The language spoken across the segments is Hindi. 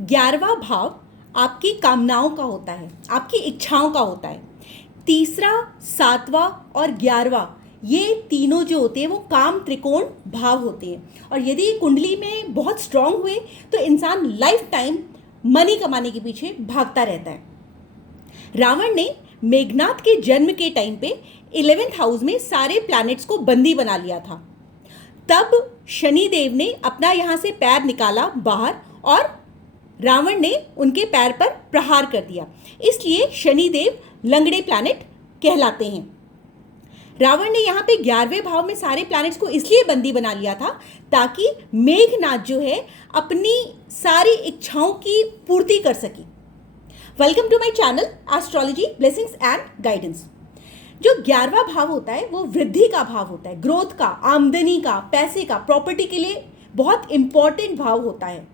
11वां भाव आपकी कामनाओं का होता है, आपकी इच्छाओं का होता है। तीसरा, 7वां और 11वां ये तीनों जो होते हैं वो काम त्रिकोण भाव होते हैं, और यदि ये कुंडली में बहुत स्ट्रांग हुए तो इंसान लाइफ टाइम मनी कमाने के पीछे भागता रहता है। रावण ने मेघनाथ के जन्म के टाइम पे 11th हाउस में सारे प्लैनेट्स को बंदी बना लिया था। तब शनिदेव ने अपना यहाँ से पैर निकाला बाहर और रावण ने उनके पैर पर प्रहार कर दिया, इसलिए शनिदेव लंगड़े प्लैनेट कहलाते हैं। रावण ने यहाँ पे 11वें भाव में सारे प्लैनेट्स को इसलिए बंदी बना लिया था ताकि मेघनाथ जो है अपनी सारी इच्छाओं की पूर्ति कर सके। Welcome to my channel astrology blessings and guidance. जो 11वां भाव होता है वो वृद्धि का भाव होता है, ग्रोथ का, आमदनी का, पैसे का, प्रॉपर्टी के लिए बहुत इंपॉर्टेंट भाव होता है।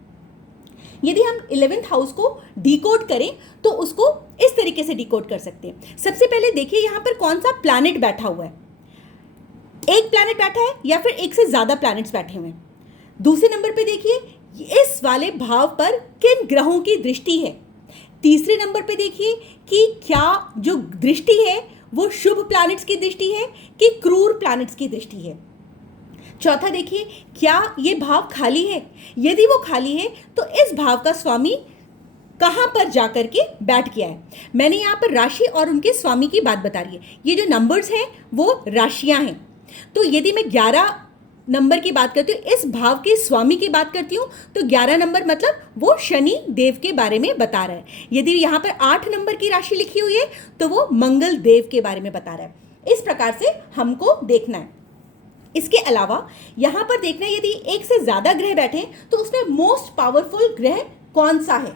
यदि हम 11th हाउस को डिकोड करें तो उसको इस तरीके से डिकोड कर सकते हैं। सबसे पहले देखिए यहाँ पर कौन सा प्लैनेट बैठा हुआ है। एक प्लैनेट बैठा है या फिर एक से ज्यादा प्लैनेट्स बैठे हुए हैं। दूसरे नंबर पे देखिए इस वाले भाव पर किन ग्रहों की दृष्टि है। तीसरे नंबर पे देखिए कि क्या जो दृष्टि है वो शुभ प्लैनेट्स की दृष्टि है कि क्रूर प्लैनेट्स की दृष्टि है। चौथा देखिए क्या ये भाव खाली है। यदि वो खाली है तो इस भाव का स्वामी कहां पर जाकर के बैठ गया है। मैंने यहाँ पर राशि और उनके स्वामी की बात बता रही है। ये जो नंबर्स हैं वो राशियां हैं। तो यदि मैं 11 नंबर की बात करती हूँ, इस भाव के स्वामी की बात करती हूँ, तो 11 नंबर मतलब वो शनि देव के बारे में बता रहा है। यदि यहाँ पर 8 नंबर की राशि लिखी हुई है तो वो मंगल देव के बारे में बता रहा है। इस प्रकार से हमको देखना है। इसके अलावा यहाँ पर देखना है यदि एक से ज्यादा ग्रह बैठे हैं तो उसमें मोस्ट पावरफुल ग्रह कौन सा है।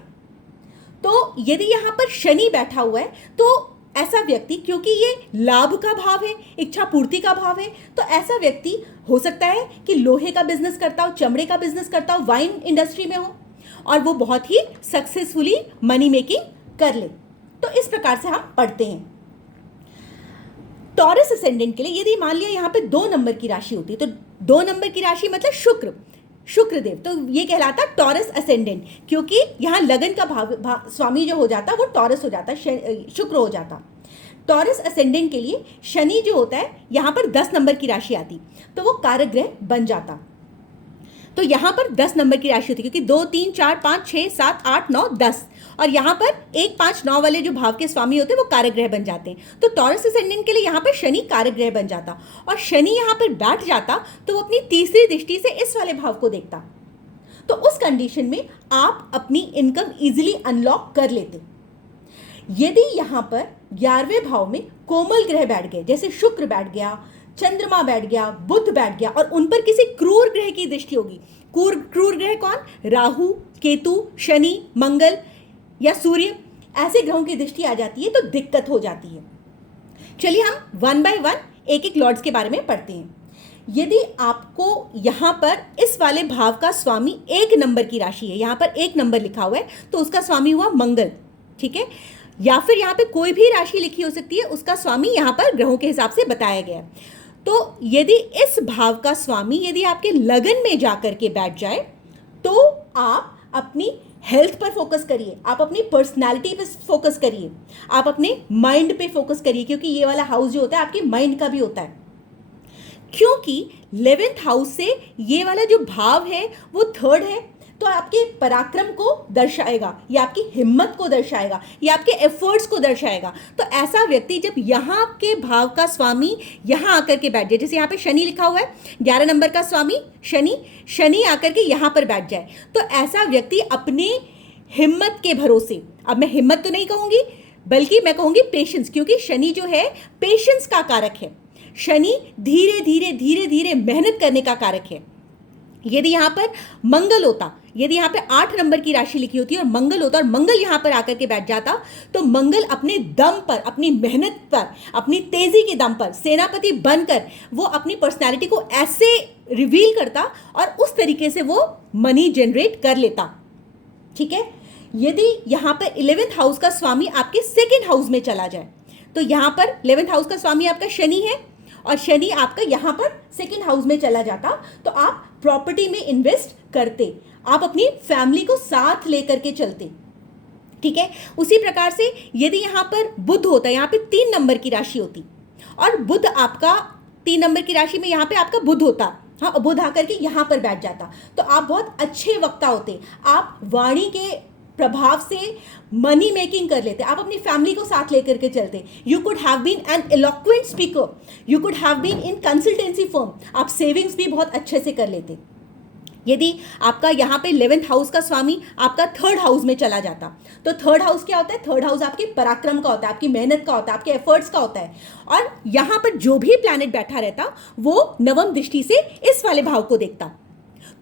तो यदि यहाँ पर शनि बैठा हुआ है तो ऐसा व्यक्ति, क्योंकि ये लाभ का भाव है, इच्छा पूर्ति का भाव है, तो ऐसा व्यक्ति हो सकता है कि लोहे का बिजनेस करता हो, चमड़े का बिजनेस करता हो, वाइन इंडस्ट्री में हो और वो बहुत ही सक्सेसफुली मनी मेकिंग कर ले। तो इस प्रकार से हम पढ़ते हैं। टॉरस असेंडेंट के लिए यदि मान लिया यहाँ पे 2 नंबर की राशि होती है तो 2 नंबर की राशि मतलब शुक्रदेव, तो ये कहलाता टॉरस असेंडेंट, क्योंकि यहाँ लगन का भाव स्वामी जो हो जाता वो टॉरस हो जाता, शुक्र हो जाता। टॉरस असेंडेंट के लिए शनि जो होता है यहाँ पर 10 नंबर की राशि आती तो वो कारक ग्रह बन जाता। तो यहाँ पर 10 नंबर की राशि होती क्योंकि 2, 3, 4, 5, 6, 7, 8, 9, 10 और यहाँ पर 1, 5, 9 वाले जो भाव के स्वामी होते हैं वो कारक ग्रह बन जाते हैं। तो टॉरस असेंडेंट के लिए यहाँ पर शनि कारक ग्रह बन जाता और शनि यहाँ पर बैठ जाता तो वो अपनी तीसरी दृष्टि से इस वाले भाव को देखता। तो उस कंडीशन में आप अपनी इनकम इजीली अनलॉक कर लेते। यदि यहाँ पर 11वें भाव में कोमल ग्रह बैठ गए, जैसे शुक्र बैठ गया, चंद्रमा बैठ गया, बुध बैठ गया और उन पर किसी क्रूर ग्रह की दृष्टि होगी। क्रूर ग्रह कौन? राहु, केतु, शनि, मंगल या सूर्य, ऐसे ग्रहों की दृष्टि आ जाती है तो दिक्कत हो जाती है। चलिए हम 1 बाय 1 एक लॉर्ड्स के बारे में पढ़ते हैं। यदि आपको यहाँ पर इस वाले भाव का स्वामी 1 नंबर की राशि है, यहाँ पर 1 नंबर लिखा हुआ है तो उसका स्वामी हुआ मंगल, ठीक है। या फिर यहाँ पे कोई भी राशि लिखी हो सकती है, उसका स्वामी यहाँ पर ग्रहों के हिसाब से बताया गया है। तो यदि इस भाव का स्वामी यदि आपके लगन में जाकर के बैठ जाए तो आप अपनी हेल्थ पर फोकस करिए, आप अपनी पर्सनालिटी पर फोकस करिए, आप अपने माइंड पे फोकस करिए, क्योंकि ये वाला हाउस जो होता है आपके माइंड का भी होता है। क्योंकि 11th हाउस से ये वाला जो भाव है वो 3rd है, तो आपके पराक्रम को दर्शाएगा, ये आपकी हिम्मत को दर्शाएगा, ये आपके एफर्ट्स को दर्शाएगा। तो ऐसा व्यक्ति जब यहाँ के भाव का स्वामी यहाँ आकर के बैठ जाए, जैसे यहाँ पे शनि लिखा हुआ है, 11 नंबर का स्वामी शनि आकर के यहाँ पर बैठ जाए, तो ऐसा व्यक्ति अपने हिम्मत के भरोसे, अब मैं हिम्मत तो नहीं कहूँगी बल्कि मैं कहूँगी पेशेंस, क्योंकि शनि जो है पेशेंस का कारक है। शनि धीरे धीरे धीरे धीरे मेहनत करने का कारक है। यदि यहाँ पर मंगल होता, यदि यहाँ पे 8 नंबर की राशि लिखी होती और मंगल होता और मंगल यहाँ पर आकर के बैठ जाता तो मंगल अपने दम पर, अपनी मेहनत पर, अपनी तेजी के दम पर सेनापति बनकर वो अपनी पर्सनालिटी को ऐसे रिवील करता और उस तरीके से वो मनी जनरेट कर लेता, ठीक है। यदि यहाँ पर 11th हाउस का स्वामी आपके 2nd हाउस में चला जाए तो यहाँ पर 11th हाउस का स्वामी आपका शनि है और शनि आपका यहाँ पर 2nd हाउस में चला जाता तो आप प्रॉपर्टी में इन्वेस्ट करते, आप अपनी फैमिली को साथ लेकर के चलते, ठीक है। उसी प्रकार से यदि यहाँ पर बुध होता है, यहाँ पे 3 नंबर की राशि होती और बुध आपका 3 नंबर की राशि में यहाँ पे आपका बुध होता, हाँ, बुध आकर के यहाँ पर बैठ जाता, तो आप बहुत अच्छे वक्ता होते, आप वाणी के प्रभाव से मनी मेकिंग कर लेते, आप अपनी फैमिली को साथ लेकर के चलते। You could have been an eloquent speaker, you could have been in consultancy firm, आप सेविंग्स भी बहुत अच्छे से कर लेते। यदि आपका यहाँ पे 11th हाउस का स्वामी आपका 3rd हाउस में चला जाता, तो 3rd हाउस क्या होता है? 3rd हाउस आपके पराक्रम का होता है, आपकी मेहनत का होता है, आपके एफर्ट्स का होता है। और यहाँ पर जो भी प्लैनेट बैठा रहता वो नवम दृष्टि से इस वाले भाव को देखता,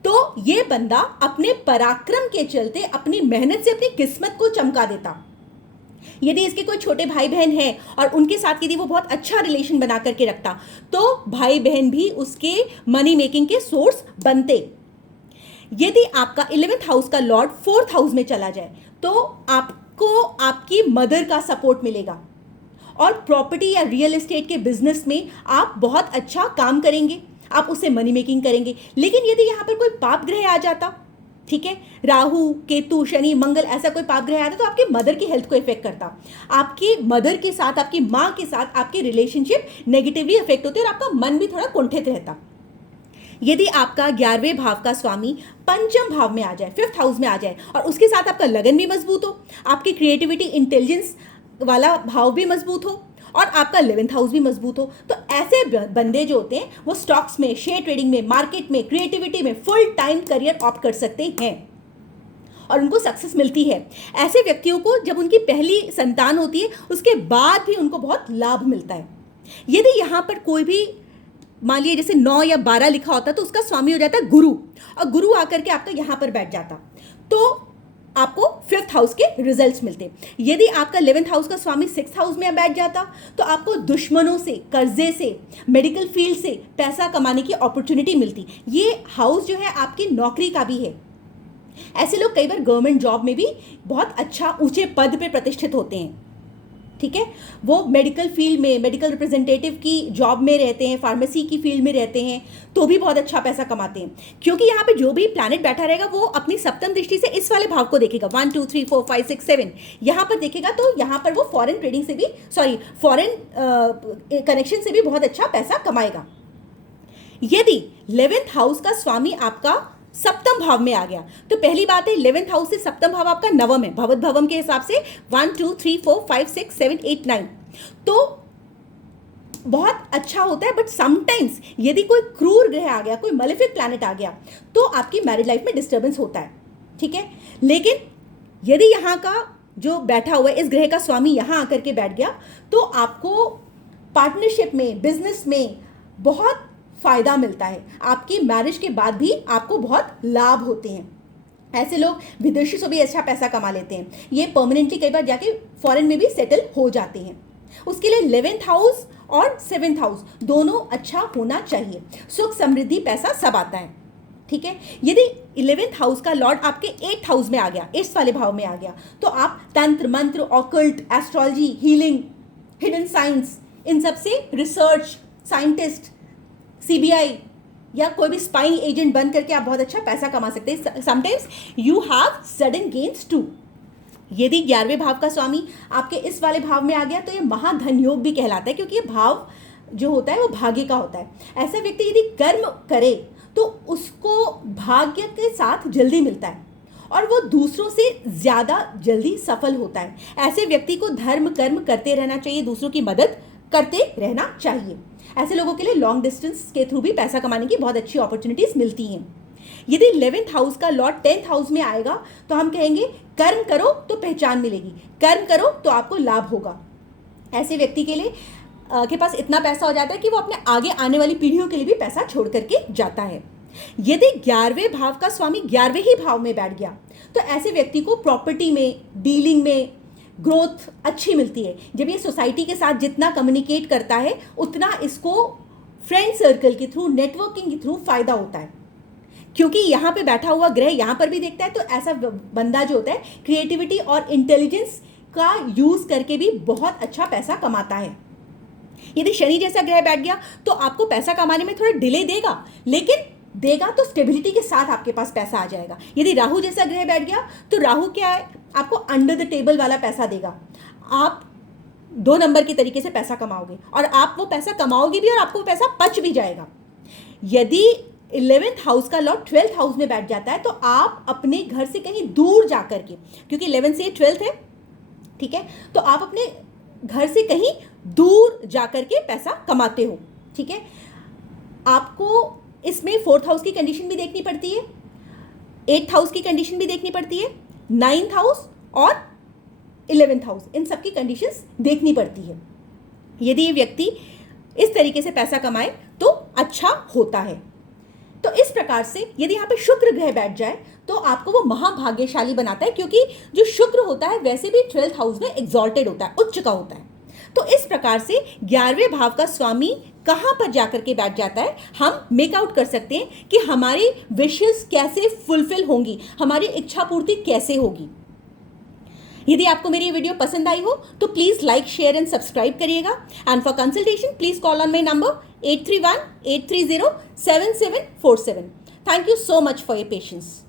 तो ये बंदा अपने पराक्रम के चलते अपनी मेहनत से अपनी किस्मत को चमका देता। यदि इसके कोई छोटे भाई बहन हैं और उनके साथ यदि वो बहुत अच्छा रिलेशन बना करके रखता, तो भाई बहन भी उसके मनी मेकिंग के सोर्स बनते। यदि आपका 11th हाउस का लॉर्ड 4th हाउस में चला जाए, तो आपको आपकी मदर का सपोर्ट मिलेगा और प्रॉपर्टी या रियल एस्टेट के बिजनेस में आप बहुत अच्छा काम करेंगे, आप उससे मनी मेकिंग करेंगे। लेकिन यदि यहाँ पर कोई पाप ग्रह आ जाता, ठीक है, राहु, केतु, शनि, मंगल, ऐसा कोई पाप ग्रह आता, तो आपके मदर की हेल्थ को इफेक्ट करता, आपकी मदर के साथ, आपकी माँ के साथ आपके रिलेशनशिप नेगेटिवली इफेक्ट होते और आपका मन भी थोड़ा कुंठित रहता। यदि आपका 11वें भाव का स्वामी पंचम भाव में आ जाए, 5th हाउस में आ जाए और उसके साथ आपका लगन भी मजबूत हो, आपकी क्रिएटिविटी इंटेलिजेंस वाला भाव भी मजबूत हो और आपका 11th हाउस भी मजबूत हो, तो ऐसे बंदे जो होते हैं वो स्टॉक्स में, शेयर ट्रेडिंग में, मार्केट में, क्रिएटिविटी में फुल टाइम करियर ऑप्ट कर सकते हैं और उनको सक्सेस मिलती है। ऐसे व्यक्तियों को जब उनकी पहली संतान होती है उसके बाद भी उनको बहुत लाभ मिलता है। यदि यहाँ पर कोई भी मान लीजिए जैसे 9 या 12 लिखा होता तो उसका स्वामी हो जाता गुरु, और गुरु आकर के आपका यहाँ पर बैठ जाता, तो आपको 5th हाउस के रिजल्ट्स मिलते। यदि आपका 11th हाउस का स्वामी 6th हाउस में बैठ जाता, तो आपको दुश्मनों से, कर्जे से, मेडिकल फील्ड से पैसा कमाने की अपॉर्चुनिटी मिलती। ये हाउस जो है आपकी नौकरी का भी है। ऐसे लोग कई बार गवर्नमेंट जॉब में भी बहुत अच्छा ऊंचे पद पे प्रतिष्ठित होते हैं, ठीक है। वो मेडिकल फील्ड में, मेडिकल रिप्रेजेंटेटिव की जॉब में रहते हैं, फार्मेसी की फील्ड में रहते हैं, तो भी बहुत अच्छा पैसा कमाते हैं, क्योंकि यहाँ पे जो भी प्लैनेट बैठा रहेगा वो अपनी सप्तम दृष्टि से इस वाले भाव को देखेगा। 1 2 3 4 5 6 7 यहाँ पर देखेगा, तो यहाँ पर वो फॉरेन ट्रेडिंग से भी, फॉरेन कनेक्शन से भी बहुत अच्छा पैसा कमाएगा। यदि 11th हाउस का स्वामी आपका सप्तम भाव में आ गया, तो पहली बात है 11th हाउस से सप्तम भाव आपका नवम है, भवत भवम के हिसाब से 1 2 3 4 5 6 7 8 9, तो बहुत अच्छा होता है। बट समटाइम्स यदि कोई क्रूर ग्रह आ गया, कोई मलेफिक प्लैनेट आ गया, तो आपकी मैरिड लाइफ में डिस्टर्बेंस होता है, ठीक है। लेकिन यदि यहाँ का जो बैठा हुआ है, इस ग्रह का स्वामी यहाँ आकर के बैठ गया, तो आपको पार्टनरशिप में, बिजनेस में बहुत फायदा मिलता है। आपकी मैरिज के बाद भी आपको बहुत लाभ होते हैं। ऐसे लोग विदेशों से भी अच्छा पैसा कमा लेते हैं, ये परमानेंटली कई बार जाके फॉरेन में भी सेटल हो जाते हैं। उसके लिए 11th हाउस और 7th हाउस दोनों अच्छा होना चाहिए। सुख, समृद्धि, पैसा सब आता है, ठीक है। यदि 11th हाउस का लॉर्ड आपके 8th हाउस में आ गया, इस वाले भाव में आ गया, तो आप tantra mantra, occult, astrology, healing, hidden science, इन सब से रिसर्च, साइंटिस्ट, CBI या कोई भी स्पाइंग एजेंट बन करके आप बहुत अच्छा पैसा कमा सकते हैं। Sometimes you have sudden gains too. यदि 11वें भाव का स्वामी आपके इस वाले भाव में आ गया, तो ये महाधन योग भी कहलाता है, क्योंकि ये भाव जो होता है वो भाग्य का होता है। ऐसा व्यक्ति यदि कर्म करे तो उसको भाग्य के साथ जल्दी मिलता है और वो दूसरों से ज़्यादा जल्दी सफल होता है। ऐसे व्यक्ति को धर्म कर्म करते रहना चाहिए, दूसरों की मदद करते रहना चाहिए। ऐसे लोगों के लिए लॉन्ग डिस्टेंस के थ्रू भी पैसा कमाने की बहुत अच्छी अपॉर्चुनिटीज मिलती हैं। यदि 11th हाउस का लॉर्ड 10th हाउस में आएगा, तो हम कहेंगे कर्म करो तो पहचान मिलेगी, कर्म करो तो आपको लाभ होगा। ऐसे व्यक्ति के लिए के पास इतना पैसा हो जाता है कि वो अपने आगे आने वाली पीढ़ियों के लिए भी पैसा छोड़ करके जाता है। यदि 11वें भाव का स्वामी 11वें ही भाव में बैठ गया, तो ऐसे व्यक्ति को प्रॉपर्टी में, डीलिंग में ग्रोथ अच्छी मिलती है। जब ये सोसाइटी के साथ जितना कम्युनिकेट करता है, उतना इसको फ्रेंड सर्कल के थ्रू, नेटवर्किंग के थ्रू फायदा होता है, क्योंकि यहाँ पे बैठा हुआ ग्रह यहाँ पर भी देखता है। तो ऐसा बंदा जो होता है क्रिएटिविटी और इंटेलिजेंस का यूज करके भी बहुत अच्छा पैसा कमाता है। यदि शनि जैसा ग्रह बैठ गया, तो आपको पैसा कमाने में थोड़ा डिले देगा, लेकिन देगा तो स्टेबिलिटी के साथ आपके पास पैसा आ जाएगा। यदि राहु जैसा ग्रह बैठ गया तो राहु क्या है, आपको अंडर द टेबल वाला पैसा देगा। आप 2 नंबर के तरीके से पैसा कमाओगे और आप वो पैसा कमाओगे भी और आपको वो पैसा बच भी जाएगा। यदि 11th हाउस का लॉर्ड 12th हाउस में बैठ जाता है तो आप अपने घर से कहीं दूर जाकर के, क्योंकि 11 से 12th है, ठीक है, तो आप अपने घर से कहीं दूर जाकर के पैसा कमाते हो, ठीक है। आपको इसमें 4th हाउस की कंडीशन भी देखनी पड़ती है, 8th हाउस की कंडीशन भी देखनी पड़ती है, 9th हाउस और 11th हाउस, इन सब की कंडीशंस देखनी पड़ती है। यदि ये व्यक्ति इस तरीके से पैसा कमाए तो अच्छा होता है। तो इस प्रकार से यदि यहाँ पे शुक्र ग्रह बैठ जाए तो आपको वो महाभाग्यशाली बनाता है, क्योंकि जो शुक्र होता है वैसे भी 12th हाउस में एग्जॉल्टेड होता है, उच्च का होता है। तो इस प्रकार से 11वें भाव का स्वामी कहाँ पर जाकर के बैठ जाता है, हम मेक आउट कर सकते हैं कि हमारी विशेस कैसे फुलफिल होंगी, हमारी इच्छा पूर्ति कैसे होगी। यदि आपको मेरी वीडियो पसंद आई हो तो please like, share and subscribe करिएगा। And for consultation please call on my number 831-830-7747। Thank you so much for your patience.